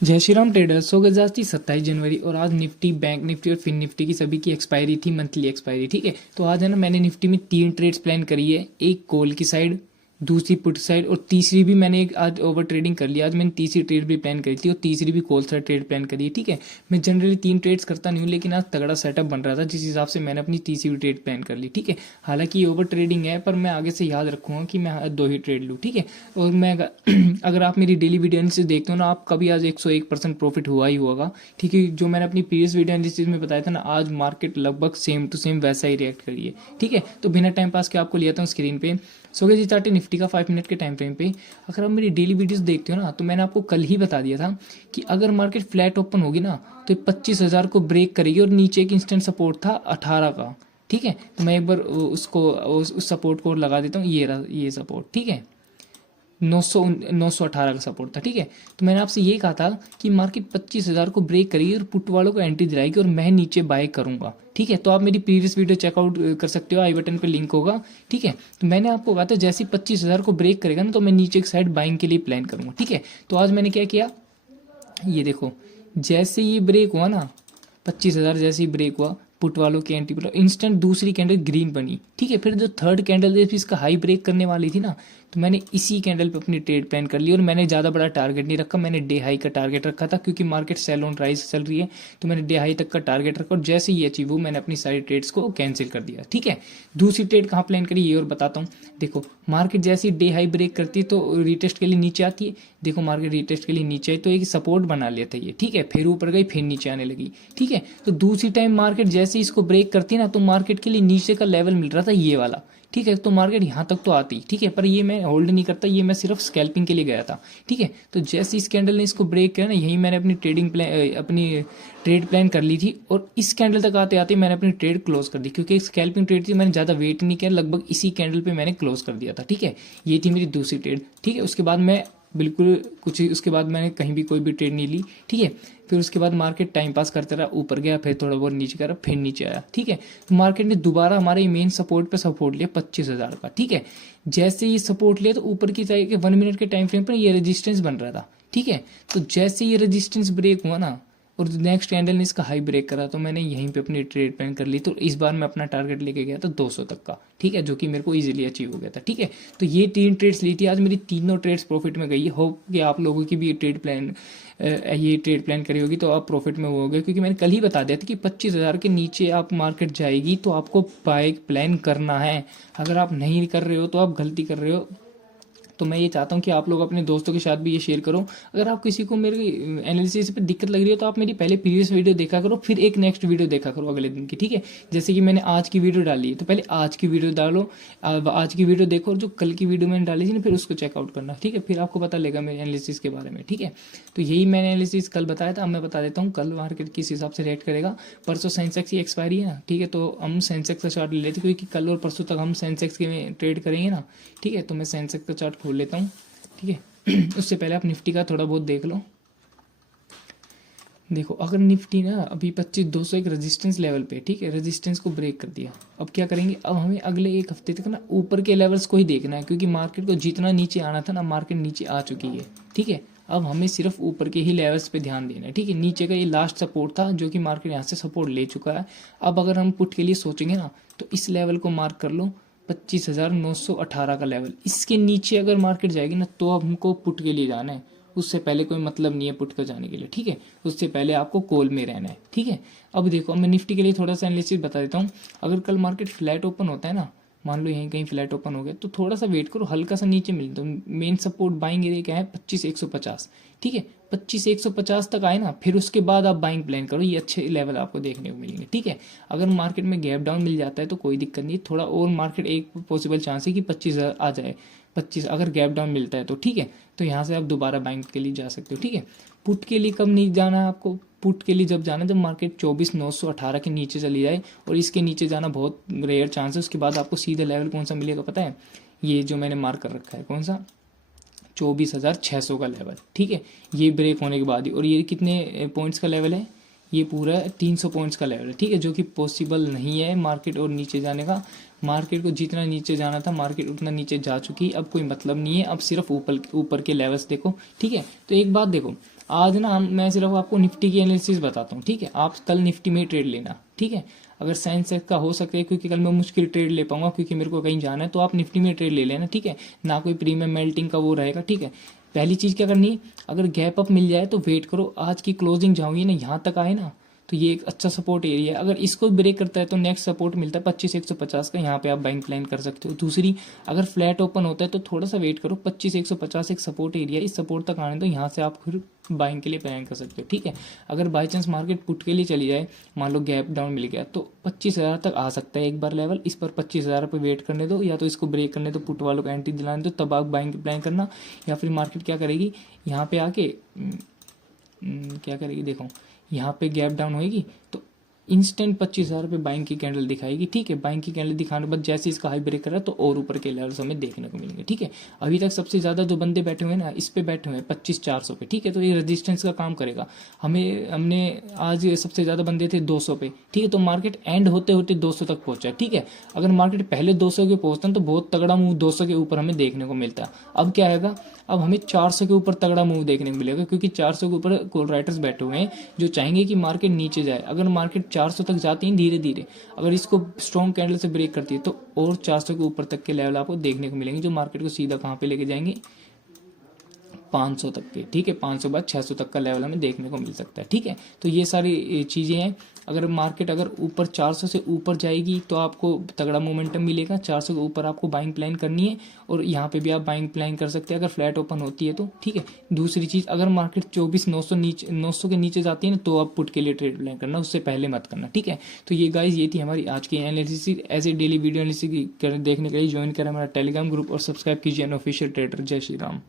जय श्री राम ट्रेडर्स। हो गए आज थी 27 जनवरी और आज निफ्टी, बैंक निफ्टी और फिन निफ्टी की सभी की एक्सपायरी थी, मंथली एक्सपायरी। ठीक है, तो आज है ना मैंने निफ्टी में 3 ट्रेड्स प्लान करी है, एक कॉल की साइड, दूसरी पुट साइड और तीसरी भी मैंने एक आज ओवर ट्रेडिंग कर लिया। आज मैंने तीसरी ट्रेड भी प्लान करी थी और तीसरी भी कॉल साइड ट्रेड प्लान करी है। ठीक है, मैं जनरली 3 ट्रेड्स करता नहीं हूँ, लेकिन आज तगड़ा सेटअप बन रहा था जिस हिसाब से मैंने अपनी तीसरी ट्रेड प्लान कर ली। ठीक है, हालांकि ये ओवर ट्रेडिंग है पर मैं आगे से याद रखूंगा कि मैं 2 ही ट्रेड लूँ। ठीक है, और मैं अगर आप मेरी डेली वीडियो एनालिसिस देखते हो ना, आपका भी आज 101% प्रॉफिट हुआ ही होगा। ठीक है, जो मैंने अपनी प्रीवियस वीडियो एनालिसिस में बताया था ना, आज मार्केट लगभग सेम टू सेम वैसा ही रिएक्ट करी है। ठीक है, तो बिना टाइम पास के आपको लिया था स्क्रीन पे। सो गए जी चार्ट निफ्टी का 5 मिनट के टाइम फ्रेम पे। अगर आप मेरी डेली वीडियोस देखते हो ना, तो मैंने आपको कल ही बता दिया था कि अगर मार्केट फ्लैट ओपन होगी ना, तो 25,000 को ब्रेक करेगी और नीचे एक इंस्टेंट सपोर्ट था 18 का। ठीक है, तो मैं एक बार उसको उस सपोर्ट को लगा देता हूँ, ये सपोर्ट। ठीक है, 918 का सपोर्ट था। ठीक है, तो मैंने आपसे ये कहा था कि मार्केट 25,000 को ब्रेक करेगी और पुट वालों को एंट्री दिलाएगी और मैं नीचे बाय करूंगा। ठीक है, तो आप मेरी प्रीवियस वीडियो चेकआउट कर सकते हो, आई बटन पे लिंक होगा। ठीक है, तो मैंने आपको कहा था जैसे 25,000 को ब्रेक करेगा ना, तो मैं नीचे एक साइड बाइंग के लिए प्लान करूंगा। ठीक है, तो आज मैंने क्या किया, ये देखो, जैसे ये ब्रेक हुआ ना, 25,000 जैसे ही ब्रेक हुआ, पुट वालों की एंटी पुट इंस्टेंट दूसरी कैंडल ग्रीन बनी। ठीक है, फिर जो थर्ड कैंडल थी इसका हाई ब्रेक करने वाली थी ना, तो मैंने इसी कैंडल पे अपनी ट्रेड प्लान कर ली और मैंने ज़्यादा बड़ा टारगेट नहीं रखा, मैंने डे हाई का टारगेट रखा था क्योंकि मार्केट सेल ऑन राइज चल रही है। तो मैंने डे हाई तक का टारगेट रखा और जैसे ही अचीव हुआ मैंने अपनी सारी ट्रेड्स को कैंसिल कर दिया। ठीक है, दूसरी ट्रेड कहाँ प्लान करी ये और बताता हूँ। देखो, मार्केट जैसे ही डे हाई ब्रेक करती है तो रीटेस्ट के लिए नीचे आती है। देखो, मार्केट रीटेस्ट के लिए नीचे आई तो एक सपोर्ट बना लेता है ये। ठीक है, फिर ऊपर गई, फिर नीचे आने लगी। ठीक है, तो दूसरी टाइम मार्केट जैसे ही इसको ब्रेक करती है ना, तो मार्केट के लिए नीचे का लेवल मिल रहा था ये वाला। ठीक है, तो मार्केट यहाँ तक तो आती। ठीक है, पर ये मैं होल्ड नहीं करता, ये मैं सिर्फ स्कैल्पिंग के लिए गया था। ठीक है, तो जैसे इस कैंडल ने इसको ब्रेक किया ना, यही मैंने अपनी ट्रेडिंग प्लान, अपनी ट्रेड प्लान कर ली थी और इस कैंडल तक आते आते मैंने अपनी ट्रेड क्लोज कर दी क्योंकि स्कैल्पिंग ट्रेड थी, मैंने ज़्यादा वेट नहीं किया, लगभग इसी कैंडल पे मैंने क्लोज कर दिया था। ठीक है, ये थी मेरी दूसरी ट्रेड। ठीक है, उसके बाद मैं बिल्कुल कुछ उसके बाद मैंने कहीं भी कोई भी ट्रेड नहीं ली। ठीक है, फिर उसके बाद मार्केट टाइम पास करते रहा, ऊपर गया, फिर थोड़ा बहुत नीचे करा, फिर नीचे आया। ठीक है, तो मार्केट ने दोबारा हमारे मेन सपोर्ट पे सपोर्ट लिया 25,000 का। ठीक है, जैसे ये सपोर्ट लिया तो ऊपर की साइड के 1 मिनट के टाइम फ्रेम पर ये रेजिस्टेंस बन रहा था। ठीक है, तो जैसे ये रेजिस्टेंस ब्रेक हुआ ना और नेक्स्ट कैंडल ने इसका हाई ब्रेक करा, तो मैंने यहीं पे अपनी ट्रेड प्लान कर ली। तो इस बार मैं अपना टारगेट लेके गया था 200 तक का। ठीक है, जो कि मेरे को इजीली अचीव हो गया था। ठीक है, तो ये 3 ट्रेड्स ली थी आज, मेरी तीनों ट्रेड्स प्रॉफिट में गई। होप कि आप लोगों की भी ये ट्रेड प्लान करी होगी तो आप प्रॉफिट में हो गए, क्योंकि मैंने कल ही बता दिया था कि 25,000 के नीचे आप मार्केट जाएगी तो आपको बाय प्लान करना है। अगर आप नहीं कर रहे हो तो आप गलती कर रहे हो। तो मैं ये चाहता हूँ कि आप लोग अपने दोस्तों के साथ भी ये शेयर करो। अगर आप किसी को मेरी एनालिसिस पे दिक्कत लग रही है तो आप मेरी पहले प्रीवियस वीडियो देखा करो, फिर एक नेक्स्ट वीडियो देखा करो अगले दिन की। ठीक है, जैसे कि मैंने आज की वीडियो डाली है तो पहले आज की वीडियो डालो, आज की वीडियो देखो और जो कल की वीडियो मैंने डाली थी ना, फिर उसको चेकआउट करना। ठीक है, फिर आपको पता लगेगा मेरे एनालिसिस के बारे में। ठीक है, तो यही मैंने एनालिसिस कल बताया था, अब मैं बता देता हूँ कल मार्केट किस हिसाब से रेट करेगा। परसों सेंसेक्स की एक्सपायरी है ना, ठीक है, तो हम सेंसेक्स का चार्ट ले लेते क्योंकि कल और परसों तक हम सेंसेक्स के ट्रेड करेंगे ना। ठीक है, तो मैं सेंसेक्स का चार्ट खोल लेता हूँ। ठीक है, उससे पहले आप निफ्टी का थोड़ा बहुत देख लो। देखो, अगर निफ्टी ना अभी 25,200 एक रेजिस्टेंस लेवल पे, ठीक है, रेजिस्टेंस को ब्रेक कर दिया, अब क्या करेंगे, अब हमें अगले एक हफ्ते तक ना ऊपर के लेवल्स को ही देखना है क्योंकि मार्केट को जितना नीचे आना था ना, मार्केट नीचे आ चुकी है। ठीक है, अब हमें सिर्फ ऊपर के ही लेवल्स पे ध्यान देना है। ठीक है, नीचे का ये लास्ट सपोर्ट था जो कि मार्केट यहाँ से सपोर्ट ले चुका है। अब अगर हम पुट के लिए सोचेंगे ना, तो इस लेवल को मार्क कर लो, 25,918 का लेवल। इसके नीचे अगर मार्केट जाएगी ना, तो अब हमको पुट के लिए जाना है। उससे पहले कोई मतलब नहीं है पुट कर जाने के लिए। ठीक है, उससे पहले आपको कॉल में रहना है। ठीक है, अब देखो, मैं निफ्टी के लिए थोड़ा सा एनालिसिस बता देता हूँ। अगर कल मार्केट फ्लैट ओपन होता है ना, मान लो यहीं कहीं फ्लैट ओपन हो गया, तो थोड़ा सा वेट करो, हल्का सा नीचे मिल तो मेन सपोर्ट बाइंग एरिया क्या है, 25,150। ठीक है, 25,150 तक आए ना, फिर उसके बाद आप बाइंग प्लान करो, ये अच्छे लेवल आपको देखने को मिलेंगे। ठीक है, अगर मार्केट में गैप डाउन मिल जाता है तो कोई दिक्कत नहीं, थोड़ा और मार्केट एक पॉसिबल चांस है कि 25,000 आ जाए, 25 अगर गैप डाउन मिलता है तो। ठीक है, तो यहाँ से आप दोबारा बाइंग के लिए जा सकते हो। ठीक है, पुट के लिए कब नहीं जाना है आपको, पुट के लिए जब जाना है जब मार्केट 24,918 के नीचे चली जाए, और इसके नीचे जाना बहुत रेयर चांस है। उसके बाद आपको सीधा लेवल कौन सा मिलेगा पता है, ये जो मैंने मार्क कर रखा है, कौन सा, 24,600 का लेवल। ठीक है, ये ब्रेक होने के बाद ही, और ये कितने पॉइंट्स का लेवल है, ये पूरा 300 पॉइंट्स का लेवल है। ठीक है, जो कि पॉसिबल नहीं है मार्केट और नीचे जाने का। मार्केट को जितना नीचे जाना था मार्केट उतना नीचे जा चुकी है, अब कोई मतलब नहीं है, अब सिर्फ ऊपर ऊपर के लेवल्स देखो। ठीक है, तो एक बात देखो, आज ना मैं सिर्फ आपको निफ्टी की एनालिसिस बताता हूँ, ठीक है। आप कल निफ्टी में ट्रेड लेना, ठीक है। अगर सेंसेक्स का हो सके, क्योंकि कल मैं मुश्किल ट्रेड ले पाऊंगा क्योंकि मेरे को कहीं जाना है, तो आप निफ्टी में ट्रेड ले लेना, ठीक है। ना कोई प्रीमियम मेल्टिंग का वो रहेगा, ठीक है। पहली चीज़ क्या करनी है, अगर गैप अप मिल जाए तो वेट करो, आज की क्लोजिंग जाऊंगी ना यहाँ तक आए ना, तो ये एक अच्छा सपोर्ट एरिया है। अगर इसको ब्रेक करता है तो नेक्स्ट सपोर्ट मिलता है 25,150 का, यहाँ पे आप बाइंग प्लान कर सकते हो। दूसरी, अगर फ्लैट ओपन होता है तो थोड़ा सा वेट करो, 25,150 एक सपोर्ट एरिया, इस सपोर्ट तक आने तो यहाँ से आप फिर बाइंग के लिए प्लान कर सकते हो, ठीक है। अगर बाई चांस मार्केट पुट के लिए चली जाए, मान लो गैप डाउन मिल गया, तो 25,000 तक आ सकता है एक बार लेवल, इस पर 25,000 पे वेट करने दो, या तो इसको ब्रेक करने दो, पुट वालों को एंट्री दिलाने दो, तब आप बाइंग प्लान करना। या फिर मार्केट क्या करेगी, यहाँ पे आके क्या करेगी, देखो यहाँ पे गैप डाउन होएगी तो इंस्टेंट 25,000 रुपये बाइंग की कैंडल दिखाएगी, ठीक है। बाइंग की कैंडल दिखाने के बाद जैसे इसका हाई ब्रेक करा तो और ऊपर के लेवल्स हमें देखने को मिलेंगे, ठीक है। अभी तक सबसे ज़्यादा जो बंदे बैठे हुए हैं ना, इस पे बैठे हुए हैं 25,400 पे, ठीक है। तो ये रेजिस्टेंस का काम करेगा। हमने आज सबसे ज़्यादा बंदे थे 200 पे, ठीक है। तो मार्केट एंड होते होते 200 तक पहुंचा, ठीक है। अगर मार्केट पहले 200 के पहुंचता है तो बहुत तगड़ा मूव 200 के ऊपर हमें देखने को मिलता है। अब क्या आएगा, अब हमें 400 के ऊपर तगड़ा मूव देखने को मिलेगा, क्योंकि 400 के ऊपर कॉल राइटर्स बैठे हुए हैं जो चाहेंगे कि मार्केट नीचे जाए। अगर मार्केट 400 तक जाती है धीरे धीरे, अगर इसको स्ट्रॉन्ग कैंडल से ब्रेक करती है तो और 400 के ऊपर तक के लेवल आपको देखने को मिलेंगे, जो मार्केट को सीधा कहाँ पे लेके जाएंगे, 500 तक के, ठीक है। 500 बाद 600 तक का लेवल हमें देखने को मिल सकता है, ठीक है। तो ये सारी चीज़ें हैं। अगर मार्केट अगर ऊपर 400 से ऊपर जाएगी तो आपको तगड़ा मोमेंटम मिलेगा, 400 के ऊपर आपको बाइंग प्लान करनी है, और यहाँ पे भी आप बाइंग प्लान कर सकते हैं अगर फ्लैट ओपन होती है तो, ठीक है। दूसरी चीज़, अगर मार्केट 24,900 के नीचे जाती है ना, तो आप पुट के लिए ट्रेड प्लान करना, उससे पहले मत करना, ठीक है। तो ये गाइज, ये थी हमारी आज की एनालिसिस। ऐसे डेली वीडियो एनालिसिस देखने के लिए ज्वाइन करें हमारा टेलीग्राम ग्रुप और सब्सक्राइब कीजिए ऑफिशियल ट्रेडर। जय श्री राम।